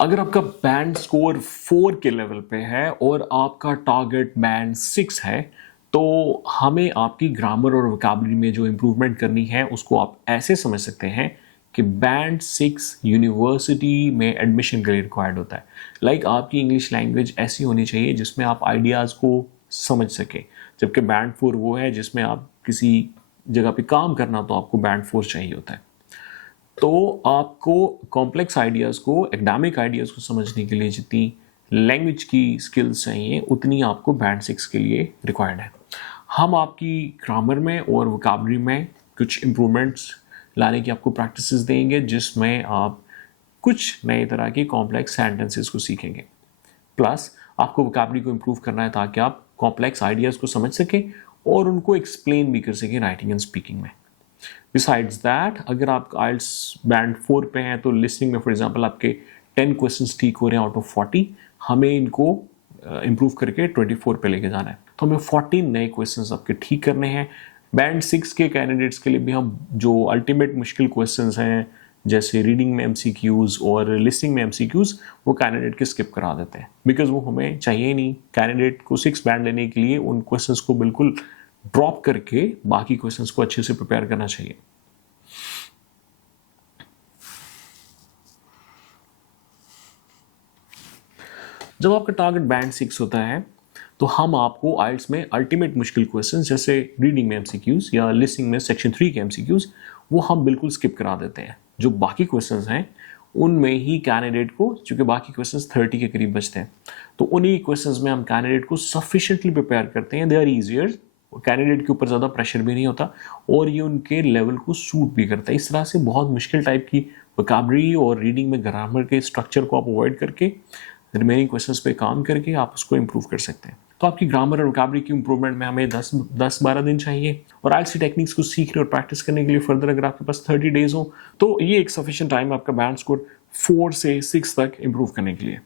अगर आपका band score 4 के लेवल पे है और आपका टारगेट बैंड 6 है, तो हमें आपकी ग्रामर और वोकैबुलरी में जो इम्प्रूवमेंट करनी है उसको आप ऐसे समझ सकते हैं कि बैंड 6 यूनिवर्सिटी में एडमिशन के लिए रिक्वायर्ड होता है। लाइक आपकी इंग्लिश लैंग्वेज ऐसी होनी चाहिए जिसमें आप आइडियाज़ को समझ सकें, जबकि बैंड 4 वो है जिसमें आप किसी जगह पे काम करना तो आपको बैंड 4 चाहिए होता है। तो आपको कॉम्प्लेक्स आइडियाज़ को, एकेडमिक आइडियाज़ को समझने के लिए जितनी लैंग्वेज की स्किल्स चाहिए उतनी आपको बैंड 6 के लिए रिक्वायर्ड है। हम आपकी ग्रामर में और वोकैबुलरी में कुछ इम्प्रूवमेंट्स लाने की आपको प्रैक्टिसेस देंगे, जिसमें आप कुछ नए तरह के कॉम्प्लेक्स सेंटेंसेस को सीखेंगे। प्लस आपको वोकैबुलरी को इम्प्रूव करना है ताकि आप कॉम्प्लेक्स आइडियाज़ को समझ सकें और उनको एक्सप्लेन भी कर सकें राइटिंग एंड स्पीकिंग में। बिसाइड्स दैट, अगर आप आइल्स बैंड 4 पे हैं तो लिसनिंग में फॉर एग्जांपल आपके 10 क्वेश्चंस ठीक हो रहे हैं आउट ऑफ 40, हमें इनको इम्प्रूव करके 24 पे लेके जाना है। तो हमें 14 नए क्वेश्चंस आपके ठीक करने हैं। बैंड 6 के कैंडिडेट्स के लिए भी हम जो अल्टीमेट मुश्किल क्वेश्चंस हैं जैसे रीडिंग में एमसीक्यूज़ और लिसनिंग में एमसीक्यूज़, वो कैंडिडेट के स्किप करा देते हैं बिकॉज वो हमें चाहिए ही नहीं। कैंडिडेट को 6 बैंड लेने के लिए उन क्वेश्चंस को बिल्कुल ड्रॉप करके बाकी क्वेश्चंस को अच्छे से प्रिपेयर करना चाहिए। जब आपका टारगेट बैंड 6 होता है तो हम आपको आइल्स में अल्टीमेट मुश्किल क्वेश्चंस जैसे रीडिंग में एमसीक्यूज़ या लिसनिंग में सेक्शन 3 के एमसीक्यूज़ वो हम बिल्कुल स्किप करा देते हैं। जो बाकी क्वेश्चंस हैं उनमें ही कैंडिडेट को, चूंकि बाकी क्वेश्चंस 30 के करीब बचते हैं, तो उन्हीं क्वेश्चंस में हम कैंडिडेट को सफिशिएंटली प्रिपेयर करते हैं। दे आर ईजियर, कैंडिडेट के ऊपर ज़्यादा प्रेशर भी नहीं होता और ये उनके लेवल को सूट भी करता है। इस तरह से बहुत मुश्किल टाइप की वोकैबुलरी और रीडिंग में ग्रामर के स्ट्रक्चर को आप अवॉइड करके रिमेनिंग क्वेश्चंस पे काम करके आप उसको इम्प्रूव कर सकते हैं। तो आपकी ग्रामर और वोकैबुलरी की इंप्रूवमेंट में हमें 10-12 दिन चाहिए और आईएलटीएस टेक्निक्स को सीखने और प्रैक्टिस करने के लिए फर्दर अगर आपके पास 30 डेज हो तो ये एक सफिशिएंट टाइम आपका बैंड स्कोर 4 से 6 तक इम्प्रूव करने के लिए।